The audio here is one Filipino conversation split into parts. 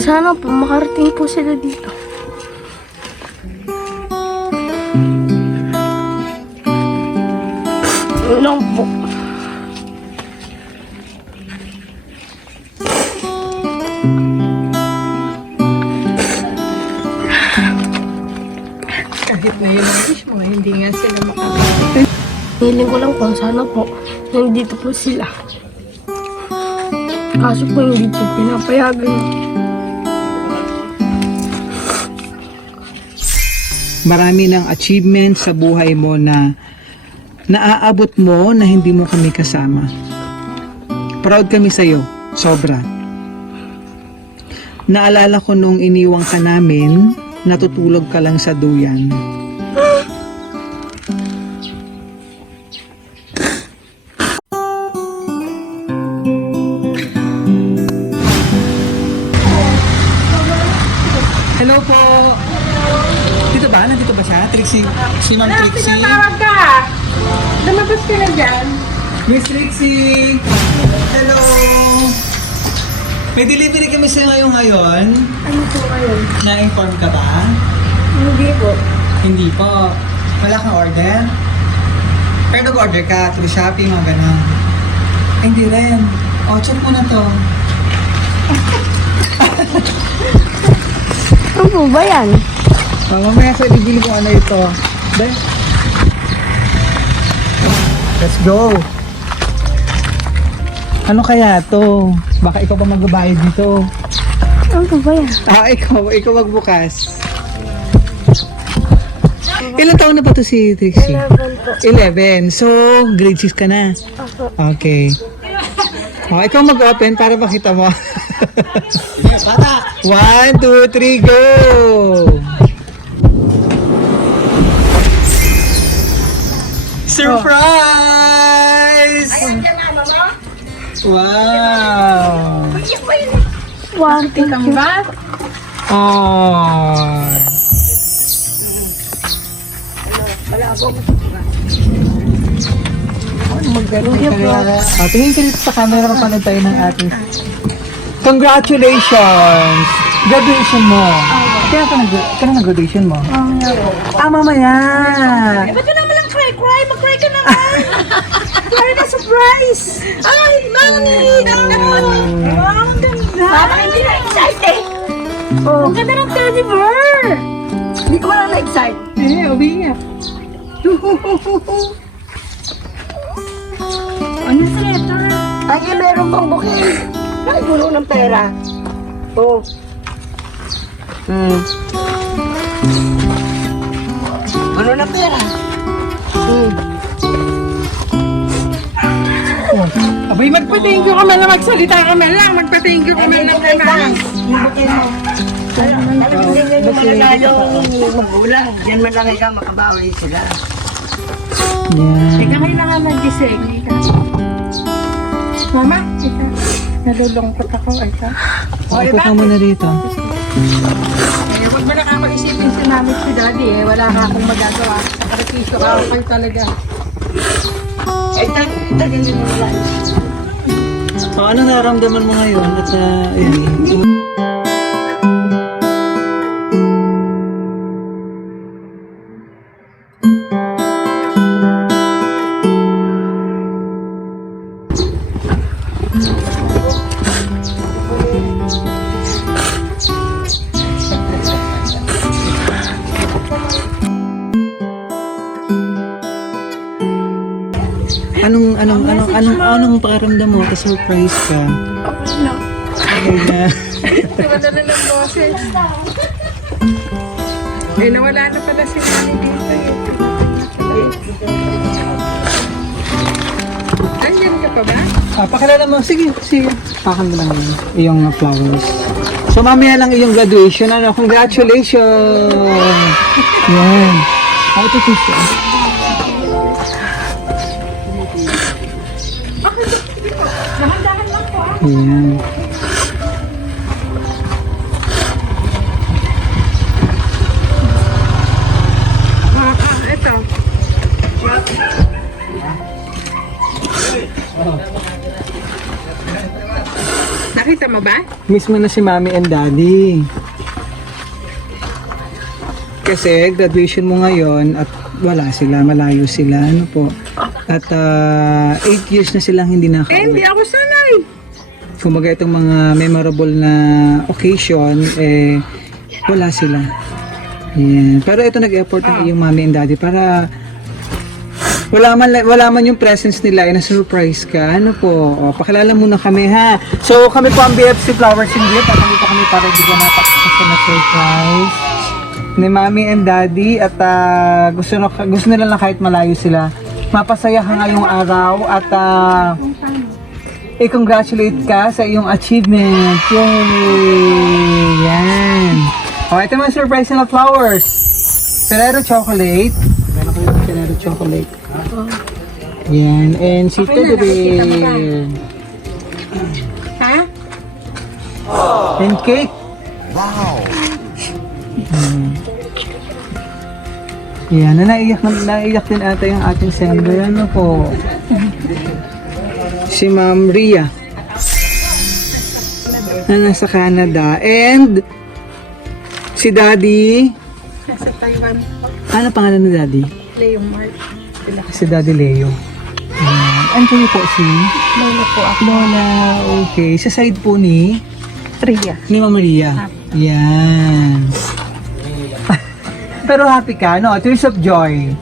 Sana po makarating po sila dito. Lang po. Kahit na yun ang wish mo, hindi nga sila makakita. Hiling ko lang po, sana po, nandito po sila. Kaso po hindi po pinapayagan. Marami ng achievements sa buhay mo na naaabot mo na hindi mo kami kasama. Proud kami sa'yo, sobra. Naalala ko nung iniwang ka namin, natutulog ka lang sa duyan. Hello po! Dito ba? Nandito ba siya? Trixie? Si Ma'am Trixie? Pinatawag ka! Lumabas ka na dyan. Miss Trixie! Hello! May delivery kami sa'yo ngayon. Ano po ngayon? Na-inform ka ba? Hindi po. Hindi po. Wala kang order? Pero nag-order ka through Shopee, mga ganun. Hindi rin. O, check mo na to. Ano po ba yan? Mamaya sa bibili ko ano ito. Dahil. Let's go. Ano kaya to? Baka ikaw pa magbabayad dito. Ano po ba yan? Ikaw magbukas. Ilan taon na ba to si Trixie? 11 po. 11. So, grade 6 ka na. Opo. Okay. Ikaw mag-open para makita mo. 1, 2, 3, go! Surprise! Wow! One, thank you. Ba? Oh! Tingin ka dito sa camera, mapanood tayo ng ating. Congratulations! Graduation mo. Kaya ka na graduation mo? Mamaya. Ba't ka naman lang cry? Mag-cry ka naman! Cry na surprise! Ay, mami! Wow, ang ganda! Mama, hindi na excited! Oh. Ang ganda ng teddy bear! Hindi ko lang na-excite. Umiiyak. Ano sa letter? Ay, meron pang bukid. Ay, puno ng pera. Oh. Puno ng pera. Abay, magpa-thank you ka man lang, magsalita ka man lang, magpa-thank you ka man lang kay mami. Hindi nyo malalayo yung magulang. Diyan man lang ikaw makabawi sila. Teka, kailangan mag-gising. Mama, ika. Nalulungkot ako, ika. Upo ka muna dito. Eh, huwag mo na ka mag-isipin si mami at si daddy eh. Wala ka akong magagawa. Sakripisyo ka kayo talaga. Ay, tagin nyo nila. Ano nararamdaman mo ngayon? At anong pakiramdam mo? Surprise ka. Okay na. Okay na. Nawala na ng boses. Eh, nawala na pala si mami dito eh. Andyan ka pa ba? Pakilala mo. Sige. Pakan mo lang yung flowers. So, mamaya lang yung graduation. Congratulations! Yan. Ito siya. Dahan-dahan lang po ah. Yan. Ito. Nakita mo mo ba? Miss mo na si Mommy and Daddy. Kasi graduation mo ngayon at wala sila, malayo sila, ano po. At 8 years na silang hindi Hindi nakauwi. ako sanay. Kumbaga itong mga memorable na occasion, wala sila. Yan. Pero ito nag-effort ng iyong Mommy and Daddy para wala man yung presence nila, na-surprise ka. Ano po, pakilala muna kami ha. So kami po ang BFC Flowers and Gift at nandito kami para bigyan natin na surprise ni Mommy and Daddy at gusto nila lang kahit malayo sila. Mapasaya ka ngayong araw at i-congratulate ka sa iyong achievement. Yay! Yan. Ito mga surprise na flowers. Ferrero chocolate. Meron ko yung Ferrero chocolate. Yan. And si Teddy Bear. Ha? And cake. Yan, naiyak din ata yung ating sender. Ano po? Si Ma'am Ria. Na nasa Canada. And si Daddy. Nasa Taiwan. Ano pangalan ni Daddy? Leo Mark. Si Daddy Leo. Ano po si? Lola po ako. Lola. Okay. Sa side po ni? Ria. Ni Ma'am Ria. Yan. Pero happy ka, no? Tears of joy.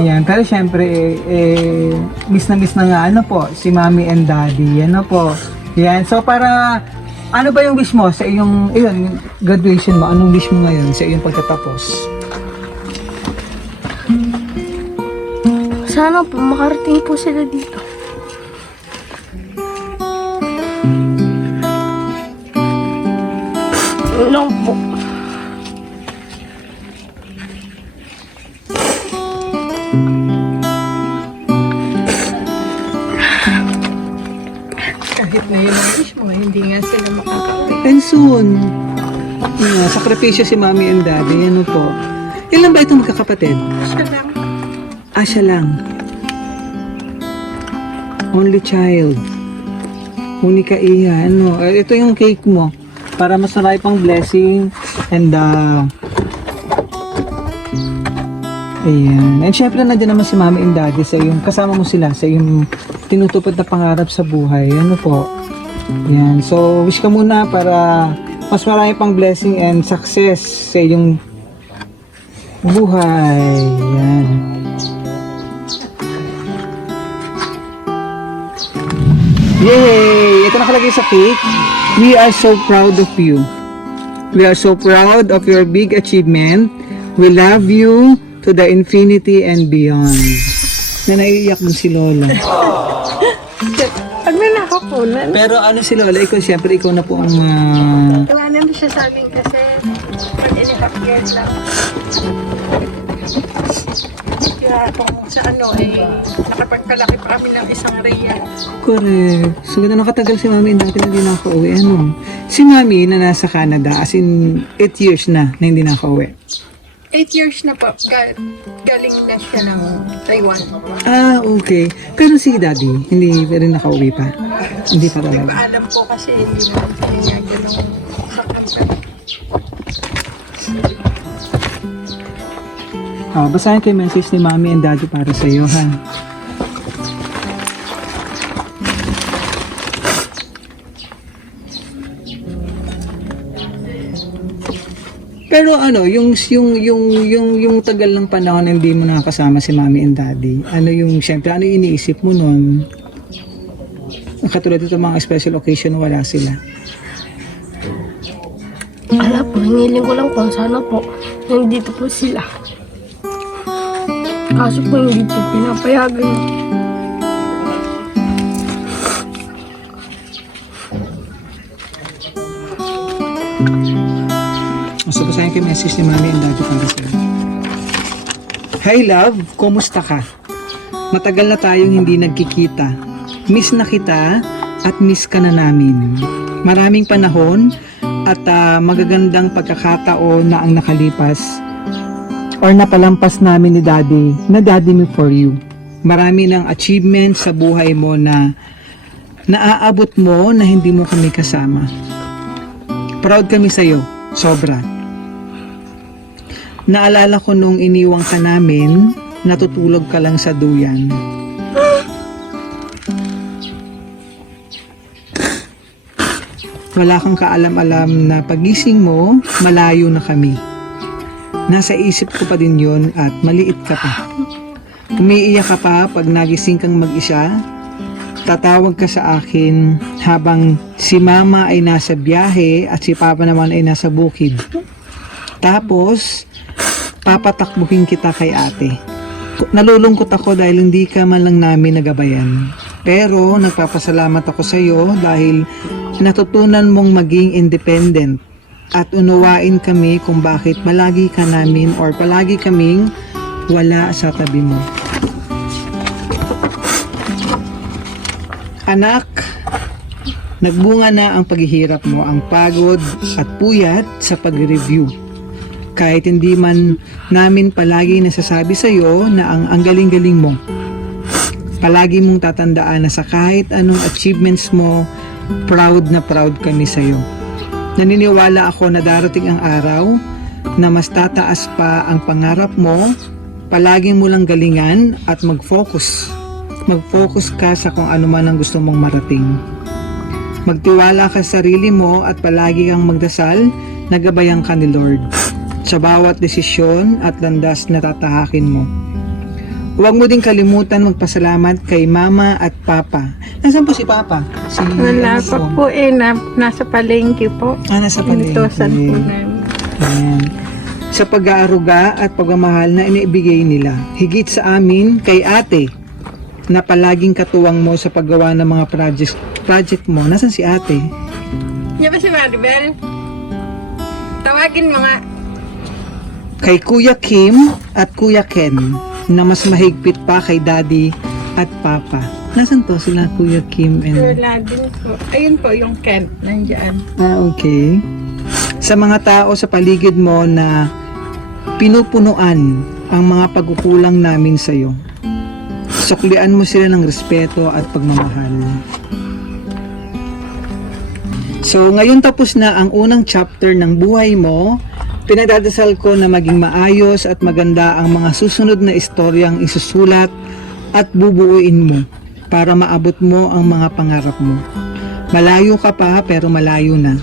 Yan. Pero syempre, miss na nga, ano po, si Mommy and Daddy. Ano po. Yan. So, para, ano ba yung wish mo sa iyong, graduation mo? Anong wish mo ngayon sa iyong pagkatapos? Sana po makarating po sila dito. No po. Kahit na yun ang wish mo, hindi nga sila makakauwi. And soon, sakripisyo si Mommy and Daddy. Ano po? Ilan ba itong magkakapatid? Siya lang. Siya lang. Only child. Unika iya. Ano? Ito yung cake mo. Para mas marami pang blessing. And, ayan. And syempre nandiyan naman si Mommy and Daddy sa yung, kasama mo sila sa yung tinutupad na pangarap sa buhay. Ano po? Yan. So, wish ka muna para mas marami pang blessing and success sa yung buhay. Yan. Yay! Ito nakalagay sa cake. We are so proud of you. We are so proud of your big achievement. We love you to the infinity and beyond. Na naiiyak mo si Lola. Pag may nakakunan, Pero ano si Lola, ikaw siyempre, ikaw na po ang... iwanan mo siya sa amin kasi pag in-half years lang. Kaya kung sa nakapagpalaki pa kami ng isang Rhea. Correct. So, gano'n nakatagal si Mami dati na hindi nakauwi. Ano? Si Mami na nasa Canada, as in 8 years na hindi nakauwi. 8 years na po, galing na siya ng Taiwan. Okay. Pero si Daddy, hindi rin nakauwi pa. Hindi pa talaga. Paalam po kasi hindi naman sa kanya ganun sakang. Basahin ko yung message ni Mommy and Daddy para sa iyo, ha? Pero ano, yung tagal ng panahon na hindi mo nakasama si Mommy and Daddy, ano yung, syempre, ano yung iniisip mo nun? Katulad ito mga special occasion, wala sila. Ala po, hiniling ko lang po sana po nandito po sila. Kaso po hindi po pinapayagan. So, basahin ko yung message ni Mommy and Daddy para sa'yo. Hi love, kumusta ka? Matagal na tayong hindi nagkikita. Miss na kita at miss ka na namin. Maraming panahon at magagandang pagkakataon na ang nakalipas or napalampas namin ni Daddy na Daddy me for you. Marami ng achievements sa buhay mo na Naaabot mo na hindi mo kami kasama. Proud kami sa'yo, sobra. Naalala ko nung iniwang ka namin, natutulog ka lang sa duyan. Wala kang kaalam-alam na pagising mo, malayo na kami. Nasa isip ko pa din yon at maliit ka pa. Umiiyak ka pa pag nagising kang mag-isa. Tatawag ka sa akin habang si mama ay nasa biyahe at si papa naman ay nasa bukid. Tapos, papatakbuhin kita kay ate. Nalulungkot ako dahil hindi ka man lang namin nagabayan. Pero nagpapasalamat ako sa iyo dahil natutunan mong maging independent at unawain kami kung bakit palagi ka namin or palagi kaming wala sa tabi mo. Anak, nagbunga na ang paghihirap mo, ang pagod at puyat sa pag-review. Kahit hindi man namin palagi nasasabi sa iyo na ang galing-galing mo. Palagi mong tatandaan na sa kahit anong achievements mo, proud na proud kami sa iyo. Naniniwala ako na darating ang araw na mas tataas pa ang pangarap mo. Palagi mo lang galingan at mag-focus. Mag-focus ka sa kung ano man ang gusto mong marating. Magtiwala ka sa sarili mo at palagi kang magdasal na gabayan ka ni Lord sa bawat desisyon at landas na tatahakin mo. Huwag mo din kalimutan magpasalamat kay Mama at Papa. Nasaan po si Papa? Wala pa po nasa palengke po. Nasa palengke. Inutosan po namin. Ayan. Sa pag-aaruga at pagmamahal na iniibigay nila. Higit sa amin kay ate na palaging katuwang mo sa paggawa ng mga project mo. Nasaan si ate? Yan ba si Maribel? Tawagin mo nga. Kay Kuya Kim at Kuya Ken na mas mahigpit pa kay Daddy at Papa. Nasaan to sila Kuya Kim and... Wala din po. Ayun po yung Kent. Nandiyan. Okay. Sa mga tao sa paligid mo na pinupunuan ang mga pagkukulang namin sa iyo. Suklian mo sila ng respeto at pagmamahal. So, ngayon tapos na ang unang chapter ng buhay mo. Pinagdadasal ko na maging maayos at maganda ang mga susunod na istoryang isusulat at bubuuin mo para maabot mo ang mga pangarap mo. Malayo ka pa pero malayo na.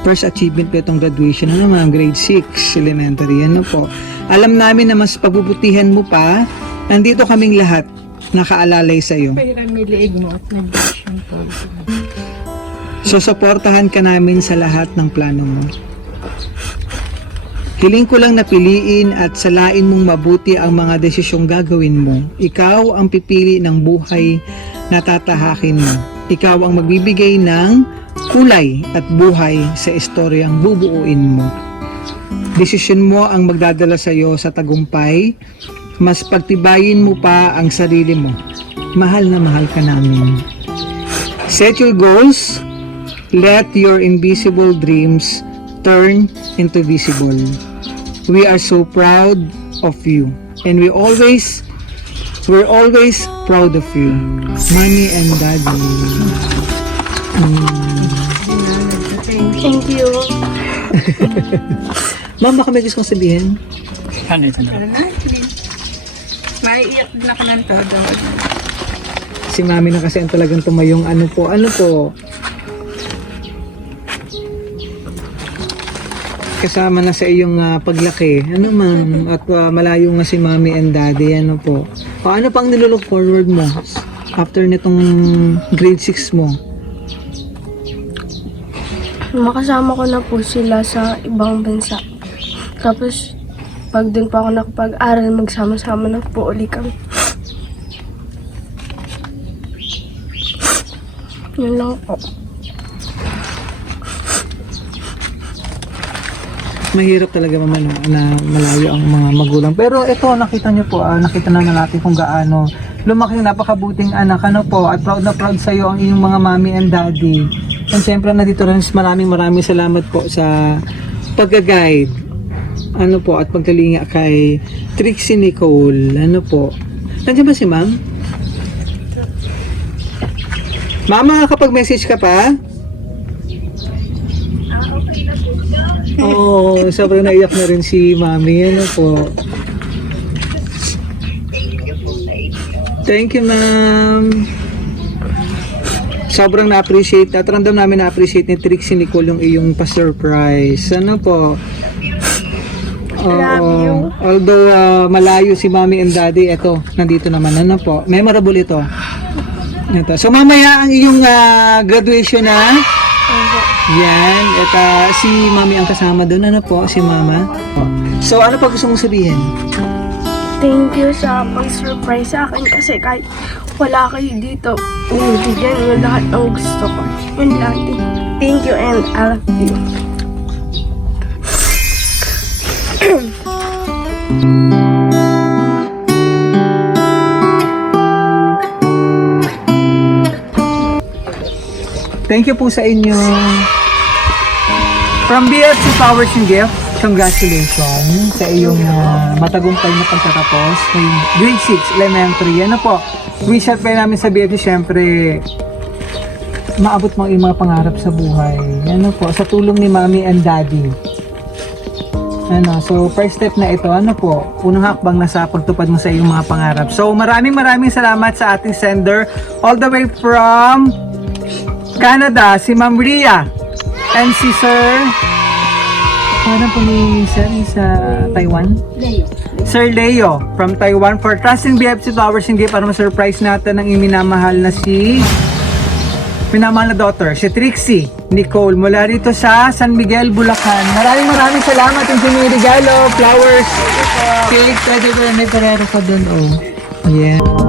First achievement ko itong graduation, ano naman, grade 6 elementary, ano po. Alam namin na mas pagbubutihan mo pa. Nandito kaming lahat nakaalalay sa iyo. Pairan niliig mo at nag-vision po. So, suportahan ka namin sa lahat ng plano mo. Hiling ko lang na piliin at salain mong mabuti ang mga desisyong gagawin mo. Ikaw ang pipili ng buhay na tatahakin mo. Ikaw ang magbibigay ng kulay at buhay sa istoryang bubuuin mo. Desisyon mo ang magdadala sa iyo sa tagumpay. Mas pagtibayin mo pa ang sarili mo. Mahal na mahal ka namin. Set your goals. Let your invisible dreams turn into visible. We are so proud of you. And we're always proud of you. Mommy and Daddy. Thank you. Ma'am, baka may gusto kong sabihin? Ano na? Maiiyak din ako ng todo. Si Mami na kasi ang talagang tumayong ano po. Kasama na sa iyong paglaki. Ano ma'am? At malayo nga si Mami and Daddy. Ano po? O ano pang nilook forward mo after nitong grade 6 mo? Makasama ko na po sila sa ibang bansa. Tapos, pag dun pa ako nakapag-aral, magsama-sama na po uli kami. Yun lang po. Mahirap talaga naman na malayo ang mga magulang. Pero ito, nakita nyo po, nakita naman natin kung gaano lumaki yung napakabuting anak. Ano po, at proud na proud sa iyo ang inyong mga mommy and daddy. And syempre, nandito rin maraming salamat po sa pag-guide. Ano po, at pagkalinga kay Trixie Nicole. Ano po. Nandiyan ba si ma'am? Mama, kapag message ka pa? Oo, sobrang naiyak na rin si Mami. Ano po? Thank you, ma'am. Sobrang na-appreciate at ramdam namin na-appreciate ni Trixie Nicole yung iyong pa-surprise. Ano po? Love you. Although malayo si Mommy and Daddy, eto, nandito naman. Ano po? Memorable ito. Ito. So mamaya ang iyong graduation na. Yan. At si Mommy ang kasama doon. Ano po? Si Mama. So ano pa gusto mong sabihin? Thank you sa pag-surprise sa akin kasi kahit wala kayo dito, bigyan niyo lahat ng gusto ko. Yun lang. Thank you and I love you. Thank you po sa inyo. From BFC Flowers and Gift, congratulations sa iyong matagumpay na pagtatapos ng grade 6 elementary. Ano po, wish out pa namin sa BFC, syempre, maabot mo ang iyong mga pangarap sa buhay. Ano po, sa tulong ni Mommy and Daddy. Ano, so first step na ito, ano po, unang hakbang na sa pagtupad mo sa iyong mga pangarap. So maraming salamat sa ating sender all the way from Canada, si Ma'am Ria and si Sir, ano po ni Sir sa Taiwan? Sir Leo from Taiwan for trusting BFC Flowers and Gift para ma-surprise natin ang minamahal na minamahal na daughter, si Trixie Nicole mula rito sa San Miguel, Bulacan. Maraming salamat yung regalo, flowers, cake, pwede ko na may parero ka doon, oh. Yeah.